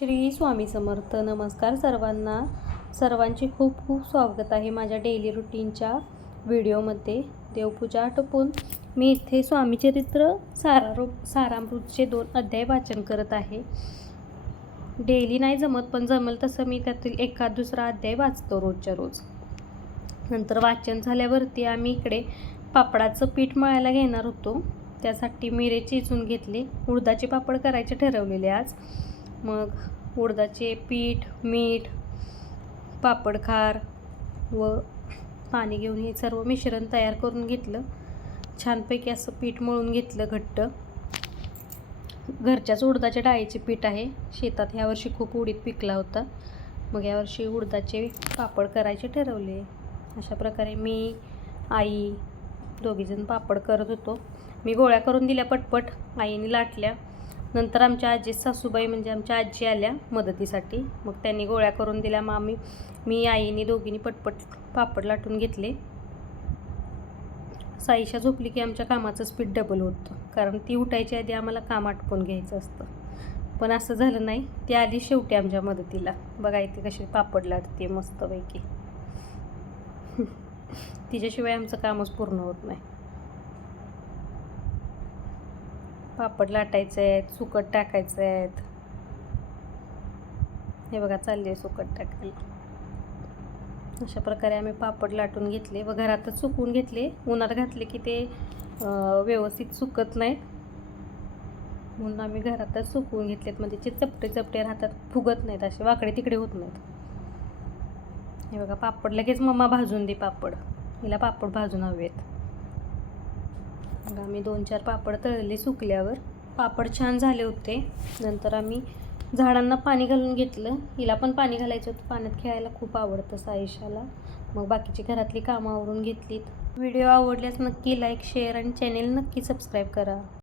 श्री स्वामी समर्थ. नमस्कार सर्वांना. सर्वांचे खूप खूप स्वागत आहे माझ्या डेली रुटीनच्या व्हिडिओमध्ये. देवपूजा आटोपून मी इथे स्वामीचरित्र सारामृतचे 2 अध्याय वाचन करत आहे. डेली नाही जमत, पण जमल तसं मी त्यातील एखाद दुसरा अध्याय वाचतो रोजच्या रोज. नंतर वाचन झाल्यावरती आम्ही इकडे पापडाचं पीठ मळायला घेणार होतो. त्यासाठी मिरे चेचून घेतले. उडदाचे पापड करायचे ठरवलेले आज. मग उडदाचे पीठ, मीठ, पापडखार व पाणी घेऊन हे सर्व मिश्रण तयार करून घेतलं. छानपैकी असं पीठ मळून घेतलं घट्ट. घरच्याच उडदाच्या डाळीचे पीठ आहे. शेतात ह्यावर्षी खूप उडीद पिकला होता. मग यावर्षी उडदाचे पापड करायचे ठरवले. अशा प्रकारे मी, आई दोघीजण पापड करत होतो. मी गोळ्या करून दिल्या पटपट, आईने लाटल्या. नंतर आमच्या आजी सासूबाई म्हणजे आमच्या आजी आल्या मदतीसाठी. मग त्यांनी गोळ्या करून दिल्या. मग मी आईने दोघींनी पटपट पापड लाटून घेतले. साईशा झोपली की आमच्या कामाचं स्पीड डबल होतं, कारण ती उठायच्या आधी आम्हाला काम आटपून घ्यायचं असतं. पण असं झालं नाही. ती आली शेवटी आमच्या मदतीला. बघायची कशी पापड लाटते मस्तपैकी. तिच्याशिवाय आमचं कामच पूर्ण होत नाही. पापड लाटायचे आहेत, सुकट टाकायचे आहेत. हे बघा चालले सुकट टाकायला. अशा प्रकारे आम्ही पापड लाटून घेतले व घरातच सुकवून घेतले. उन्हात घातले की ते व्यवस्थित सुकत नाहीत, म्हणून आम्ही घरातच सुकवून घेतलेत. म्हणजे ते चपटे चपटे राहतात, फुगत नाहीत, असे वाकडे तिकडे होत नाहीत. हे बघा पापड लगेच मम्मा भाजून दे पापड, हिला पापड भाजून हवेत. मग आम्ही 2-4 पापड तळले. सुकल्यावर पापड छान झाले होते. नंतर आम्ही झाडांना पाणी घालून घेतलं. हिला पण पाणी घालायचं होतं. पाण्यात खेळायला खूप आवडतं साईशाला. मग बाकीची घरातली कामं आवरून घेतलीत. व्हिडिओ आवडल्यास नक्की लाईक, शेअर आणि चॅनेल नक्की सबस्क्राईब करा.